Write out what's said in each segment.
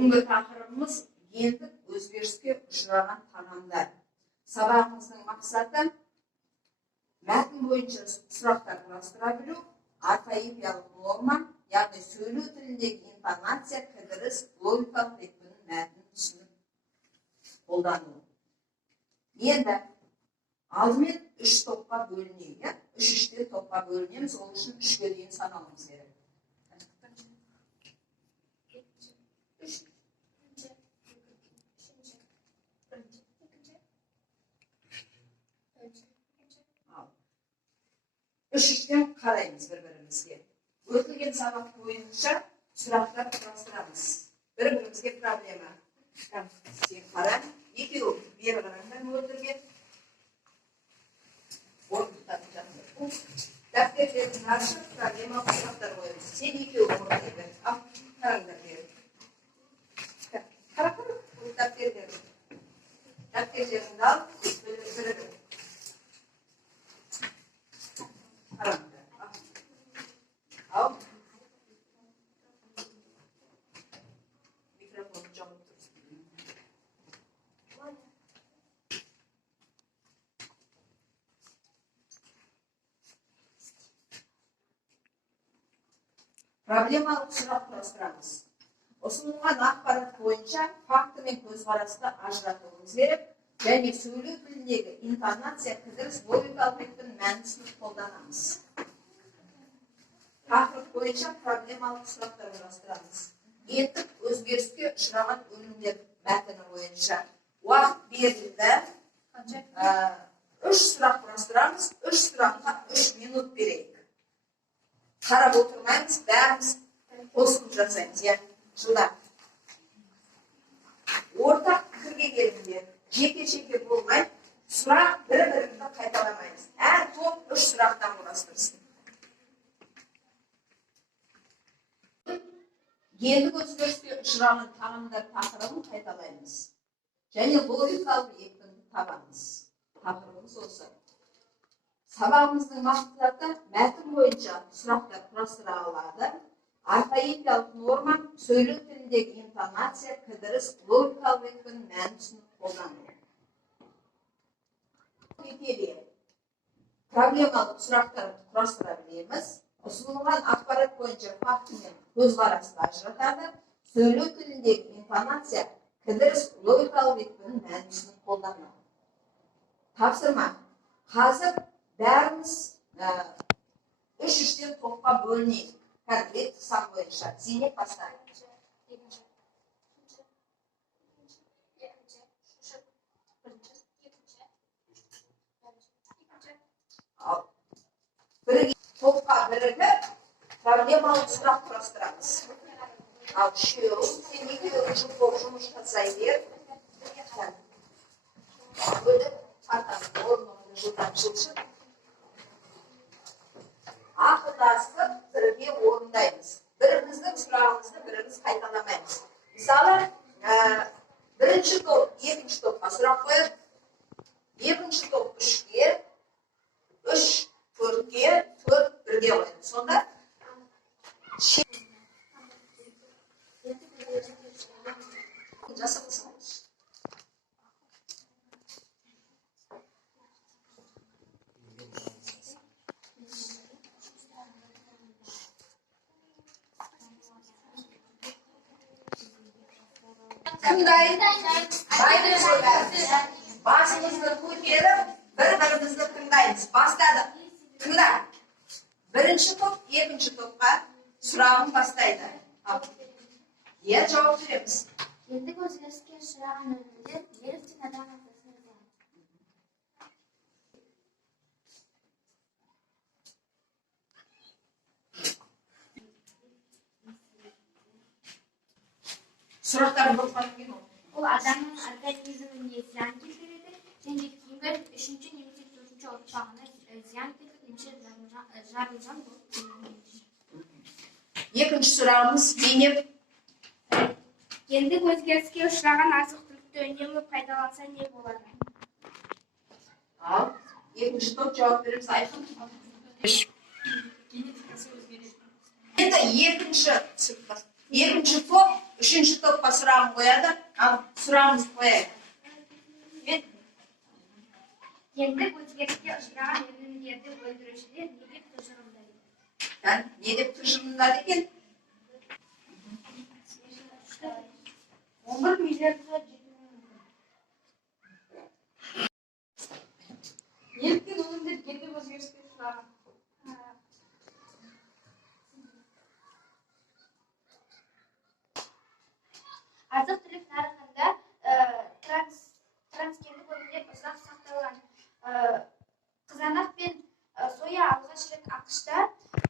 Бүгінгі тақырыбымыз гендік өзгеріске ұшыраған тағамдар. Сабағымыздың мақсаты мәтін бойынша сұрақтар құрастыра білу, орфоэпиялық норма, яғни сөйлеу тіліндегі интонация, кідіріс, логикалық екпіннің мәтінін түсініп қолдану. Енді алдымен үш топқа бөлінейік. Үштен топқа бөлінеміз, ол үшін үшке дейін санауымыз керек. Үштен қараймыз бір-бірімізге. Өтілген сабақ бойынша сұрақтар құрастырамыз. Бір-бірімізге проблема. Сен қара, екеуі бері қараңдар өтілген. Орындықтатын жатыр. Дәптерден ашып, проблемалық сұрақтар қойымыз. Сен екеуі орындайын. Қараңдар бері. Қара-қара, дәптерден. Дәптерден алып, бір-бірі. Al. Mikrofonu camı tutsun. Проблемалық сұрақ құрастырамыз. Ұсынылған ақпарат бойынша факті мен көзқарасты ажыратуымыз керек, және сөйлеу тіліндегі интонация, кідіріс, логикалық екпін мәнісін қолданамыз. Тақырып бойынша проблемалық сұрақтар құрастырамыз. Гендік өзгеріске ұшыраған өнімдер мәтіні бойынша уақыт берілді. 3 сұрақ құрастырамыз. 3 сұраққа 3 минут берейік. Қарап отырмаймыз, бәріміз қосылып жасаймыз. Жылдам. Ортақ пікірге келіңдер. Жеке-жеке болмай, сұрақ бір-бірімізді қайталамаймыз. Әр топ 3 сұрақтан құрастырсын. Гендік өзгеріске ұшыраған тағамдар тақырыбын қайталаймыз. Және логикалық екпінді табамыз. Тақырыбымыз осы. Сабағымыздың мақсаты мәтін бойынша сұрақтар құрастыра алады. Орфоэпиялық норма, сөйлеу тіліндегі интонация, кідіріс, логикалық екпін мәнісін қолдану. Проблемалық сұрақтар құрастыра білеміз. Ұсынылған ақпарат бойынша факті мен көзқарасты ажыратады. Сөйлеу тіліндегі интонация, кідіріс, логикалық екпіннің мәнісін қолдану. Тапсырма. Қазір бәріміз 3-3тен топқа бөлінейік. Конкретті сан бойынша. Зейнеп бастайық. Топқа бірігіп, проблемалық сұрақ құрастырамыз. Ал үшеуі, сен екеуі жұмыс жасай бер. Бөліп, партаның орнын жылдан жылшып. Ақылдасып, бірге орындаймыз. Біріміздің сұрағымызды біріміз қайталамаймыз. Мысалы, бірінші топ, екінші топқа сұрақ қойып, екінші топ үшке, үш төртке, төрт бірге қойды. Сонда жасамасыңыз. Тыңдайын, басыңызды көтеріп, бір-бірімізді тыңдаймыз. Бастадық. Тыңда. Бірінші топ, екінші топқа сұрағын бастайды. Жауап береміз. Гендік өзгеріске ұшыраған өнімдер неліктен адам ағзасына зиян? Сұрақтарын бұққан екен ол. Ол адамның организміне зиян келтіреді, және кейінгі 3-ші немесе 4-ші ұрпағына зиян келтіріп, немесе жарылжан болып. Екінші сұрағымыз Зейнеп. Гендік өзгеріске ұшыраған азық-түлікті үнемі пайдаланса не болады? Ал, екінші топ жауап береміз. Айқын. Генетикасы өзгереді. Енді екінші Екінші топ, үшінші топқа сұрағын қояды. Ал сұрағымызды қояйық. Гендік өзгеріске ұшыраған өнімдерді өндірушілер не деп тұжырымдайды? Не деп тұжырымдады екен? 11 миллиардқа жетуі мүмкін. Неліктен өнімдер гендік өзгеріске ұшыраған? Азық-түлік нарығында трансгендік өнімдер ұзақ сақталған. Қызанақ пен соя алғаш рет ақш-та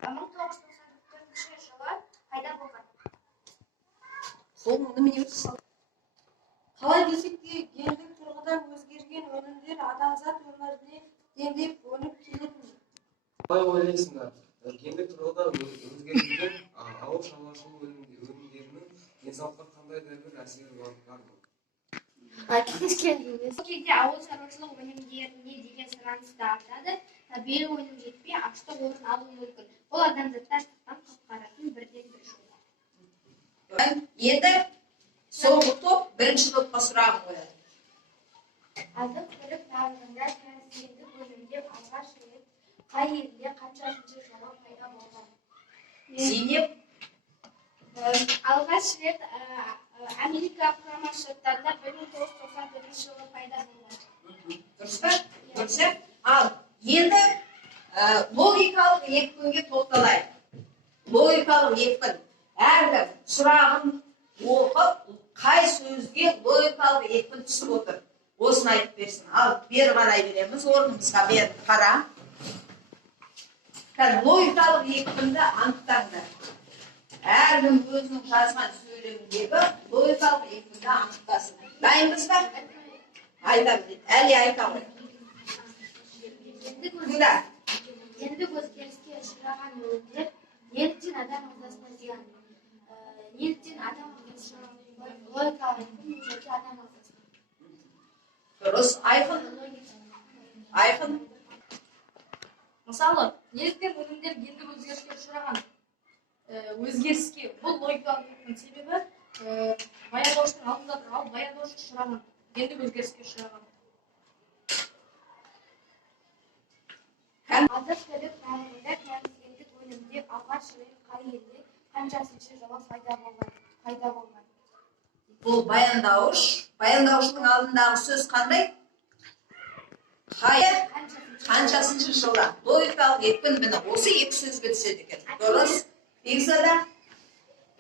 1994 жылы пайда болған. Сол немене Қалай десек те, гендік тұрғыдан өзгерген өнімдер адамзат өміріне дендеп өніп келетін. Қалай ойлайсыңдар? Гендік тұрғыда өзгерген ауыл шаруашылығы өнімдерінің денсаулыққа қандай да бір әсері бар ма? Бұл кезде ауыл шаруашылық өнімдеріне деген сұраныс та артады. Табиғи өнім жетпей, аштық орын алуы мүмкін. Бұл адамзатты аштықтан құтқаратын бірден бір жол. Енді соңғы топ, бірінші топқа сұрағын қояды. Азық-түлік нарығында трансгендік өнімдер алғаш рет қай елде қаншасыншы жылы пайда болған? Зейнеп, Алғаш рет Америка құрама штаттарында 1994 жылы пайда болған. дұрыс па? Дұрыс. Ал енді логикалық екпінге тоқталайық. Логикалық екпін. Әркім сұрағын оқып, қай сөзге логикалық екпін түсіп отыр. Осын айтып берсін. Ал бері қарай береміз, орнымызға бері қара. Логикалық екпінді анықтаңдар. Әркім өзінің жазған сөйлемдегі логикалық екпінді анықтасын. Дайынбыз ба? Айтамын дейді. Әлі айтамын. Тыңда. Гендік өзгеріске ұшыраған өнімдер неліктен адам ағзасына зиян? Неліктен адам ағзасына логикалық екпін бұл жерде адам ағзасына? Дұрыс, айқын. Айқын. Мысалы, неліктен өнімдер гендік өзгеріске ұшыраған? Өзгеріске бұл логикалық екпін себебі баяндауыштың алдында тұрған баяндауыш ұшыраған, гендік өзгеріске ұшыраған. Азық-түлік нарығында трансгендік өнімдер алғаш рет қай елде қаншасыншы жылы пайда болған? Бұл баяндауыш. Баяндауыштың алдындағы сөз қандай? Қаншасыншы жылда? Логикалық екпін міне осы екі сөзге түседі екен. Дұрыс. Бекзада.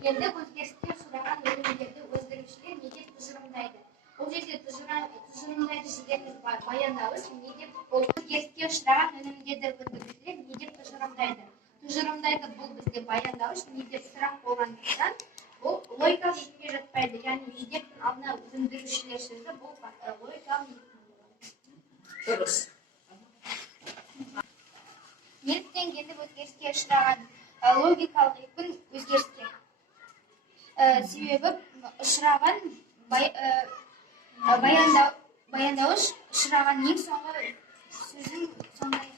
Гендік өзгеріске ұшыраған өнімдерді өндірушілер не деп тұжырымдайды? Бұл жерде тұжырымдайды дегеніміз баяндауыш не деп ол өзгеріске ұшыраған өнімдерді өндірушілер не деп тұжырымдайды? Тұжырымдайды бұл бізде баяндауыш не деп сұрақ болғандықтан бұл логикалық екпінге жатпайды. Яғни не деп алдына өндірушілер сөзі бұл логикалық екпін. Дұрыс. Неліктен гендік өзгеріске ұшыраған логикалық екпін өзгеріске? Себебі ұшыраған баяндауыш ұшыраған ең соңғы сөзін сондай